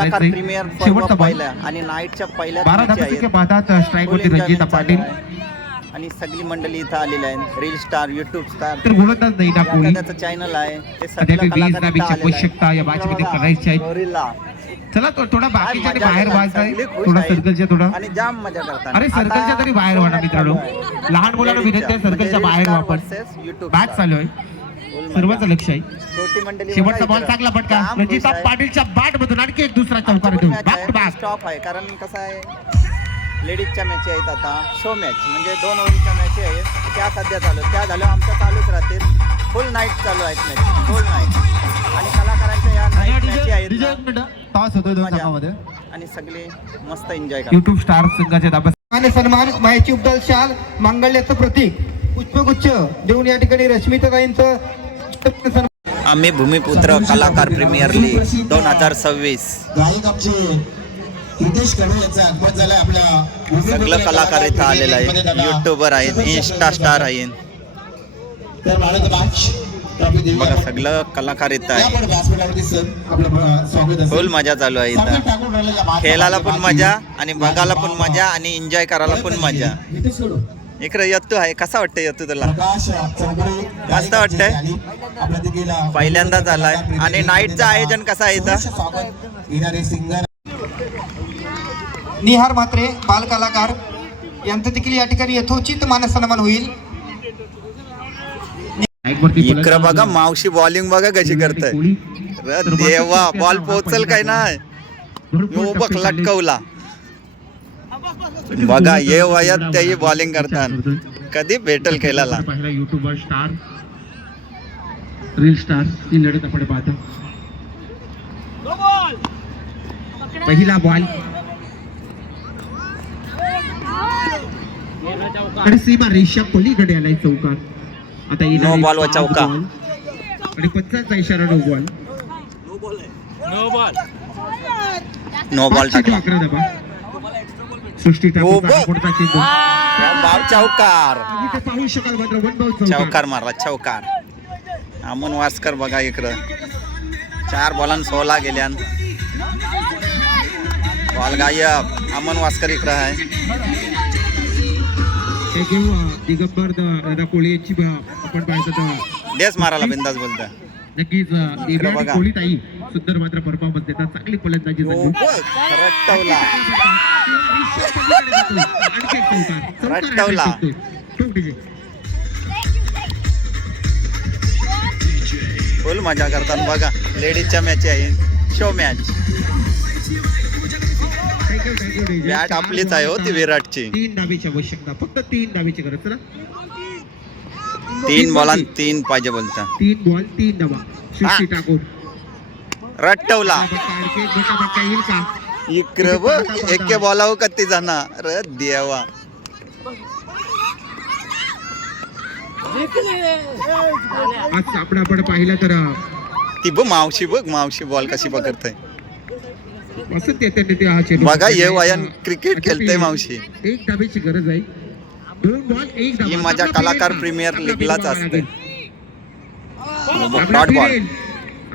कलाकार प्रीमियर शेवटचा बॉल पहिला आणि नाईटच्या पहिल्या 12 धाब्याचे के बादात स्ट्राईक होती रणजिता पाटील आणि सगळी मंडळी इथं आलेली आहे. रील स्टार, युट्यूब स्टार, तर बोलतच नाही ना कोणी. त्याचं चॅनल आहे ते सध्या सगळं 20 धाब्याची आवश्यकता या मॅच मध्ये करायची आहे. गोरिल्ला. चला थोडा बाकीच्या मजा बाहेर करतात, वाजताय, सगळे खुश थोडा आहेत. सर्कलच्या थोडा. आणि जाम मजा करतात. अरे सर्कलच्या तरी बाहेर वाटा मित्रांनो. लहान मुलांना विनंती आहे सर्कलच्या बाहेर वापर. मॅच चालू आहे, सर्वांचं लक्ष आहे. छोटी मंडळी शेवटचा बॉल चांगला फटका रणजिता पाटीलच्या बॅट मधून आणखी एक दुसरा चौकार येतो. बॅक टू बॅक स्टॉप आहे कारण कसं आहे लेडीजच्या मॅच आहेत आता शो मॅच म्हणजे 2 ओव्हरच्या मॅच आहेत त्या सध्या चालू त्या झाल्या आमच्या चालूच राहतील. फुल नाईट चालू आहेत मॅच, फुल नाईट आणि कलाकारांच्या या नाईट मॅच आहेत टॉस होतोय 2 धावामध्ये आणि सगळे मस्त एन्जॉय करतात. युट्यूब स्टार संघाचे धाबा आणि सन्मान माहिती उद्दल शाल मांगल्याचं प्रतीक पुष्पगुच्छ देऊन या ठिकाणी रश्मिताताईंचं आम्ही भूमिपुत्र कलाकार प्रीमियर लीग 2026 गायक आमचे रितेश कडू यांचा आगमन झालाय. आपल्या सगळं कलाकार इथं आलेलं आहे. युट्यूबर आहेत, इंस्टा स्टार आहेत, तर भारत मॅच ट्रॉफी देऊया. बघा सगळं कलाकार इथं आहे. आपण व्यासपीठावरती सर आपलं स्वागत असेल. फुल मजा चालू आहे इथं. खेळायला पण मजा आणि बघायला पण मजा आणि एन्जॉय करायला पण मजा. रितेश कडू इकडे यत्तू आहे. कसा वाटतं यत्तू तुला? प्रकाश चौगुले मस्त वाटतंय. आपल्या तिघीला पहिल्यांदाच आलाय. आणि नाईटचं आयोजन कसं आहे इथं? स्वागत येणारे सिंगर निहार म्हात्रे बाल कलाकार यांचं देखील या ठिकाणी यथोचित मानसन्मान होईल. इकडं बघा मावशी बॉलिंग बघा कशी करताय. देवा बॉल पोहोचल काय नाही. बघ लटकवला. बघा ये वयात त्याही बॉलिंग करतात. कधी भेटल खेळायला. पहिला युट्यूबर स्टार रील स्टार ही लढत आपण पाहतो. पहिला बॉल आणि सीमा रेषा पलीकडे आलाय चौकार. आता नो बॉल व चौका. आणि पंचाचा इशारा नो बॉल. नो बॉल टाकला. 11 धाबा सृष्टी हो, ठाकूरचा बघ. पुढचा चेंडू. बाव चौकार. इथे पाहू शकाल मात्र वन बॉल चौकार. चौकार मारला चौकार. अमन वास्कर बघा इकडं 4 बॉलां 16 गेल्यान. बॉल गायब. अमन वास्कर इकडं आहे. हे घेऊ दिगंबर दादा कोळी यांची आपण पाहतो तर देश मारायला बिंदास बोलता. नक्कीच इकडं बघा. कोळी ताई सुंदर मात्र परफॉर्मन्स देतात. चांगली फलंदाजी झाली. रट्टवला. आणखी एक चौकार. रट्टवला. फुल मजा करतात बघा. लेडीजच्या मॅच आहे, शो मॅच. बॅट आपलीच आहे हो ती विराटची. 3 धाबेची आवश्यकता, फक्त 3 धाबेची गरज. चला 3 बॉलां 3 पाहिजे बोलता. 3 बॉल 3 धाबा. सृष्टी ठाकूर रट्टवला. आणखी एक मोठा फटका येईल का? इकडं बघ एके बॉलावर कती जाणार. अरे देवा. आज आपण पाहिलं तर ती बघ मावशी, बघ मावशी बॉल कशी पकडते असं ते हा चेंडू बघा. ये वयान क्रिकेट खेळते मावशी. 1 धाबेची गरज आहे. 2 बॉल 1 धाबा. ही मजा कलाकार प्रीमियर लीगलाच असते. आपला डॉट बॉल. फिरेल.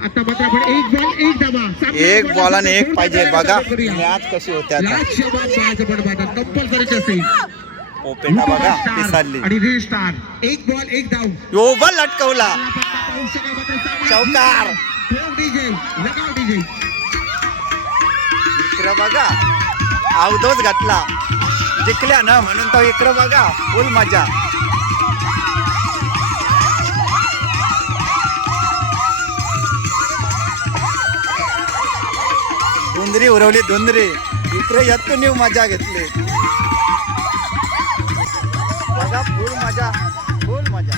आता मात्र आपण 1 बॉल 1 धाबा. 1 बॉल आणि 1 पाहिजे बघा. मॅच कशी होते आता. लास्ट शब्द बाज पडतात. कंपल्सरीच असेल. ओपेटा बघा पिसाडली. आणि रील स्टार 1 बॉल 1 धाव. यो बॉल लटकवला. चौकार. डीजे लगाव डीजे. इकडं बघा अवधोच घातला. जिंकल्या ना म्हणून तो इकडं बघा फुल मजा. धुंदरी उरवली धुंदरी. इकडे येतो न्यू मजा घेतली बघा. फुल मजा, फुल मजा.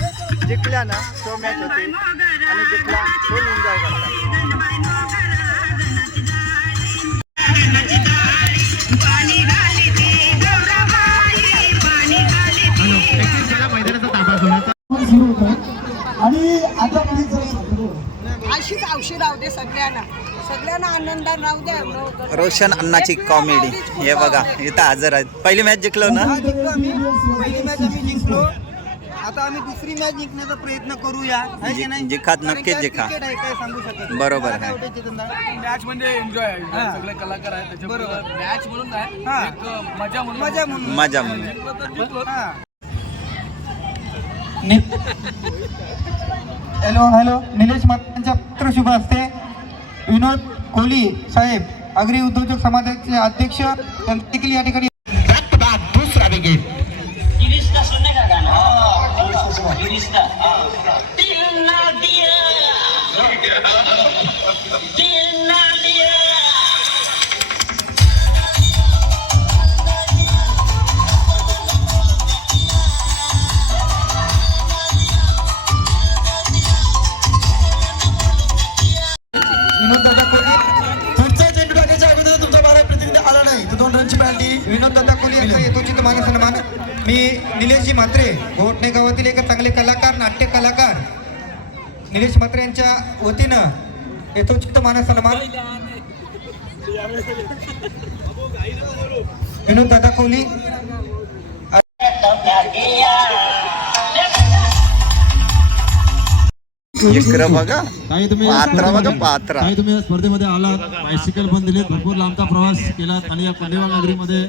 जिंकल्या ना शो मॅच होती आणि जिंकला फुल एन्जॉय करतात. मैदानाचा ताबा घेण्याचा आणि आता अशीच औषध राहू दे सगळ्यांना आनंदात राहू दे. रोशन अण्णाची कॉमेडी हे बघा इथं हजर आहेत. पहिली मॅच जिंकलो ना. पहिली मॅच आम्ही जिंकलो आता आम्ही दुसरी मॅच जिंकण्याचा प्रयत्न करूया है की नाही? जिखात कारण नक्कीच काय जिखा. क्रिकेट आहे, काय सांगू शकत नाही. बरोबर मला काय आहे. वाटतं चेतनदा? मॅच म्हणजे एन्जॉय आहे हा. सगळे कलाकार आहेत त्याच्यामुळे बरोबर. मॅच म्हणून नाही हा. एक मजा म्हणून मजा म्हणून. मजा म्हणून. जिंकलो तर जिंकलो. हा. हॅलो निलेश मात्यांच्या पत्र शुभ हस्ते विनोद कोहली साहेब अग्री उद्योजक समाजाचे अध्यक्ष त्यांचे देखील या ठिकाणी बॅक टू बॅक दुसरा विकेट. विनोद दादा कोहली पुढचा चेंडू टाकायच्या अगोदर तुमचा बारा प्रतिनिधी आला नाही तर 2 रनची बॅटी. विनोद दादा कोहली यांचा यथोचित मान सन्मान. मी निलेशजी म्हात्रे गोठणे गावातील एक चांगले कलाकार नाट्य कलाकार निलेश म्हात्रे यांच्या वतीनं यथोचित मान सन्मान. विनोद दादा कोहली इकडं बघा काही तुम्ही पात्रा बघा पात्रा. काही तुम्ही या स्पर्धेमध्ये आलात, बायसिकल पण दिले, भरपूर लांबचा प्रवास केलात आणि या पंडेवाल नगरीमध्ये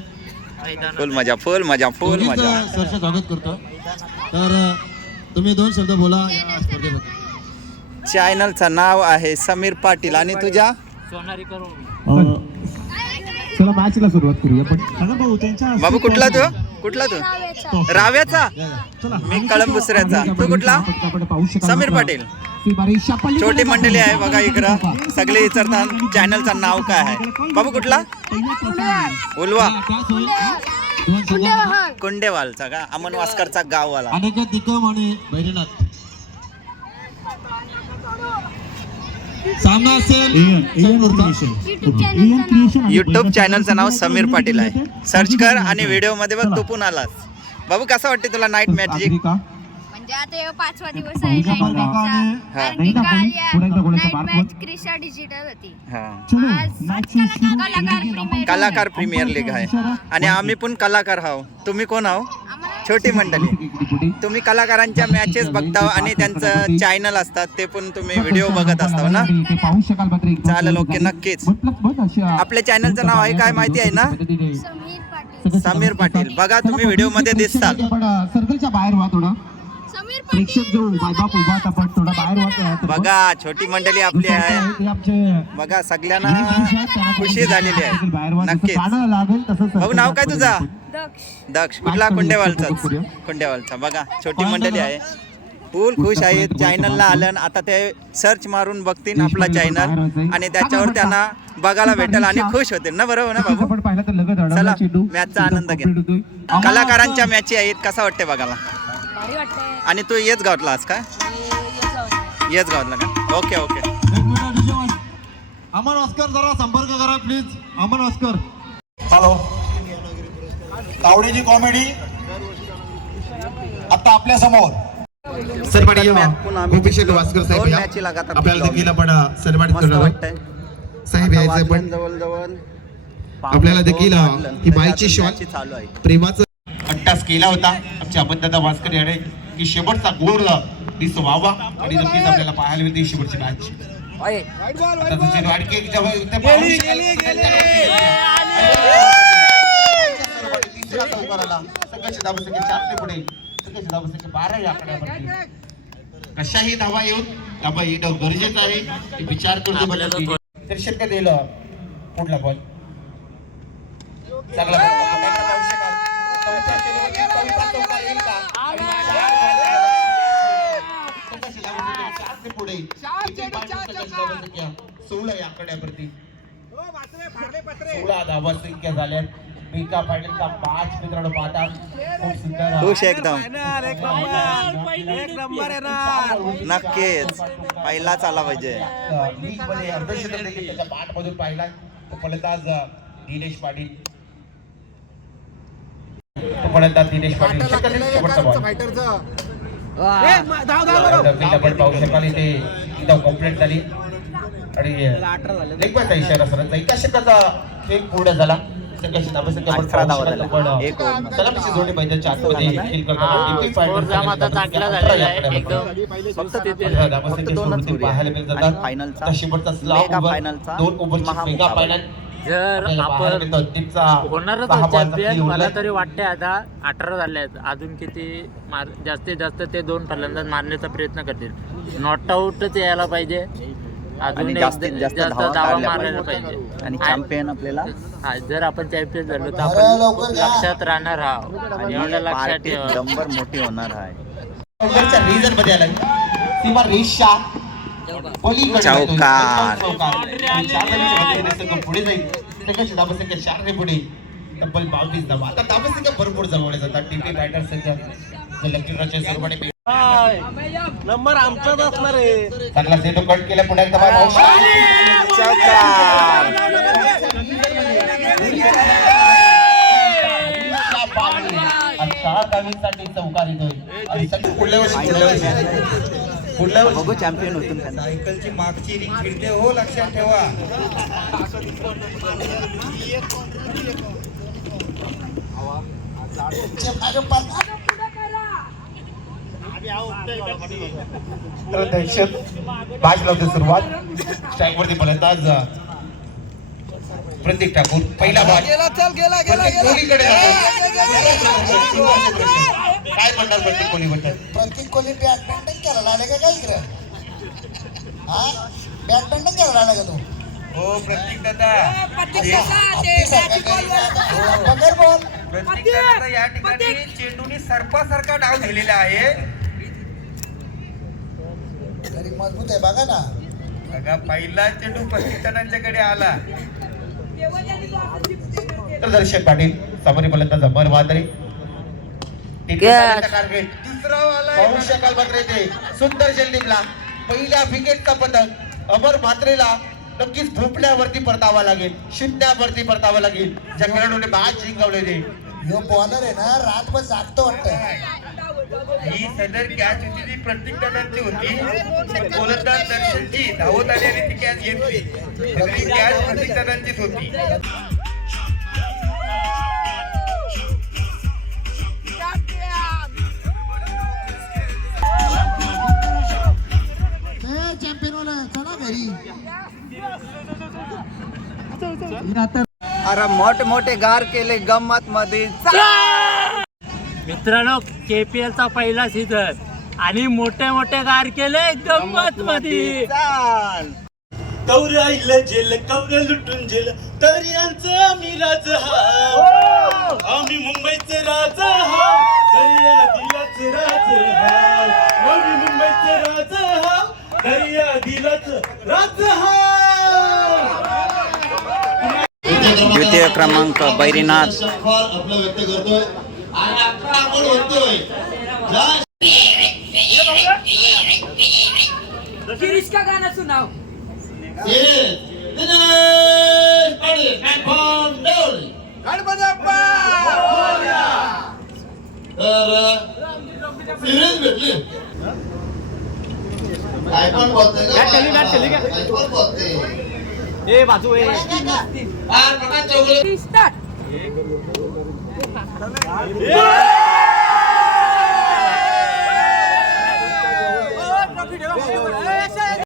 फुल मजा फुल मजा फुल मजा. सरचं स्वागत करतो. तर तुम्ही 2 शब्द बोला या स्पर्धेबद्दल. चॅनलचं नाव आहे समीर पाटील आणि तुझ्या चला मॅचला सुरुवात करूया पण बाबू कुठला तू राव्याचा. मी कळंबुसऱ्याचा. तू कुठला? समीर पाटील. छोटी मंडळी आहे बघा इकडं सगळे विचारतात चॅनलचं नाव काय आहे. बाबू कुठला? उलवा कुंडेवालचा का अमन वास्करचा गाववाला. अनेक तिकम आणि बैरनाथ सामना असेल. युट्यूब चॅनलचं नाव समीर पाटील आहे. सर्च कर आणि व्हिडिओ मध्ये बघ तू पण आलास. बाबू कसं वाटते तुला नाईट मॅच म्हणजे आता हे 5वा दिवस आहे night match चा. कारण की काल या night match क्रिशा डिजिटल होती. आज कलाकार प्रीमियर लीग आहे आणि आम्ही पण कलाकार आहो. तुम्ही कोण आहो? छोटी मंडळी. तुम्ही कलाकारांच्या मॅचेस बघता आणि त्यांचं चॅनल असतात ते पण तुम्ही व्हिडिओ बघत असता ना. चालेल ओके नक्कीच. आपल्या चॅनलचं नाव आहे काय माहिती आहे ना? समीर पाटील. समीर पाटील. बघा तुम्ही व्हिडिओ मध्ये दिसताल. सर्कलच्या बाहेर व्हा थोडं. समीर प्रेक्षक जो बाप उभा होता पण थोडा बाहेर व्हा. बघा छोटी मंडळी आपली आहे. बघा सगळ्यांना खुशी झालेली आहे नक्कीच. भाऊ नाव काय तुझा? दक्ष. कुठला? कुंडेवालचा. बघा छोटी मंडळी आहे फुल खुश आहे. चॅनलला आलं आता ते सर्च मारून बघतील आपला चॅनल आणि त्याच्यावर त्यांना बघायला भेटेल आणि खुश होतील ना. बरोबर ना बाबू? चला मॅचचा आनंद घ्या. कलाकारांच्या मॅची आहेत कसा वाटते बघायला? भारी वाटतंय. आणि तू येच गावातलास का? येच गावातला का? Okay okay. अमन ऑस्कर जरा संपर्क करा प्लीज. अमन ऑस्कर. हॅलो तावडीची कॉमेडी आता आपल्या समोर सन्माननीय पुन्हा आम्ही गोपीचंद वास्कर साहेब दोन या. मॅची लगातार आपल्याला देखील आपण सन्मानित मस्त करणार वाटतंय. आहोत. साहेब यायचं पण जवळ आपल्याला देखील ही बाईची शॉट चालू आहे. प्रेमाचं अट्टास केला होता आमच्या अमनदादा वास्कर याने की शेवटचा गोल दिस व्हावा आणि नक्कीच आपल्याला पाहायला मिळते शेवटची मॅच. आता तुझे वाडके जेव्हा इथे पाहू शकाल, तिसरा चौकार आला. सगळ्याचे धावसंख्या 4 ते पुढे सगळ्याचे धावसंख्या 12 या आकड्यावरती. कशाही धावा येऊन धावा येणं गरजेचं आहे हे विचार करतो. तरी शक्य दिलं पुढला बॉल चांगला पुढे 16 या आकड्यावरती 16 धावा संख्या झाल्या. बीका पाटीलचा 5 मित्रांनो पाहतात खूप सुंदर खुश एकदम नक्कीच पहिलाच आला पाहिजे. लीग मध्ये अर्धशतक देखील त्याच्या बॅट मधून पाहिला. तो फलंदाज दिनेश पाटील. शेवटचा बॉल पाहू शकाल इथे एकदम कम्प्लीट झाली आणि लेग बायचा इशारा सरांचा. एका षटकाचा खेळ पूर्ण झाला. संघर्ष धाबा संख्या 18 धावा झाल्या. एक ओव्हर. सलामीची जोडी मैदानाच्या आतमध्ये खेळ करताना DP स्कोर जाम आता चांगला झालेला आहे एकदम फक्त तिथे फक्त दोनच उरले पाहायला आणि मिळतात. फायनलचा शेवटचा मेगा फायनलचा 2 ओव्हरची मेगा महामुकाबला. फायनल जर आपण होणारच चॅम्पियन मला तरी वाटते आता 18 झाले आहेत अजून किती जास्तीत जास्त ते 2 फलंदाज मारण्याचा प्रयत्न करतील नॉट आउटच यायला पाहिजे अजून आणि जास्तीत जास्त धावा धावा काढल्या मारायला पाहिजे. पाहिजे आणि चॅम्पियन आपल्याला जर आपण चॅम्पियन झालो तर आपण लक्षात राहणार आहोत एवढं लक्षात पार्टी ठेवा नंबर मोठी होणार आहे. रिझन मध्ये आला सीमा रेषा पलीकडे चौकार. पुढे जाईल संघर्ष धाबा संख्या 4 ने पुढे तब्बल 22 धावा आता धाबा संख्या भरपूर जमवले जातात टीपी बॅटर संख्या लकीराच्या सुरुवाती नंबर आमचाच असणार आहे. चांगला सेटो कट केला पुन्हा एकदा चौकार. 4 धावींसाठी चौकार येतोय आणि पुढल्या वर्षी बघू चॅम्पियन होतील का नाही. सायकलची मागची रिंग फिरते हो, लक्षात ठेवा. तर दहशत बाज लावते सुरुवात स्ट्राईकवरती फलंदाज प्रतीक ठाकूर पहिला बॉल कोहलीकडे काय म्हणणार प्रतीक कोहली बद्दल प्रतीक कोहली बॅडमिंटन खेळायला आले का काय इकडं हा बॅडमिंटन खेळायला आला का तू हो प्रतीक दादा, पकड बॉल प्रतीक दादा या ठिकाणी चेंडूनी सर्पासारखा डाव दिलेला आहे. तरी मजबूत आहे बघा ना. बघा पहिला चेंडू पाकिस्तानांच्याकडे आला. तर दर्शक पाटील सामोरे फलंदाज अमर वादळे टार्गेट तिसरा वाला पाहू शकाल मात्र इथे सुंदर जल्दीमला पहिल्या विकेटचा पतंग अमर मात्रेला नक्कीच भोपळ्यावरती परतावा लागेल, शून्यावरती परतावा लागेल. ज्या खेळाडूने मॅच जिंकवलेले यो बॉलर आहे ना रातभर जागतो वाटतं. ही सदर कॅच होती ती प्रतीक दादांची होती. गोलंदाज दर्शनची धावत आली आणि ती कॅच घेतली. सगळी कॅच प्रतीक दादांचीच होती. चॅम्पियन वाला चला घरी. अरे मोठे मोठे गार केले गंमत मध्ये. मित्रांनो KPL चा पहिला सीझन आणि मोठे मोठे गार केले गंमत मध्ये कवराईल जेल कवर लुटून जेल तर यांचं आम्ही राज आम्ही मुंबईचे राज दर्या दिलाच राज आम्ही मुंबईचे राज दर्या दिलाच राज द्वितीय क्रमांक बैरीनाथ आपला व्यक्त करतोय आणि अकरा आपण म्हणतोय का गाणं सुनाव. सिरियस भेटले काय पण बोलतोय ए बाजू ए स्टार्ट. ट्रॉफी ठेवा.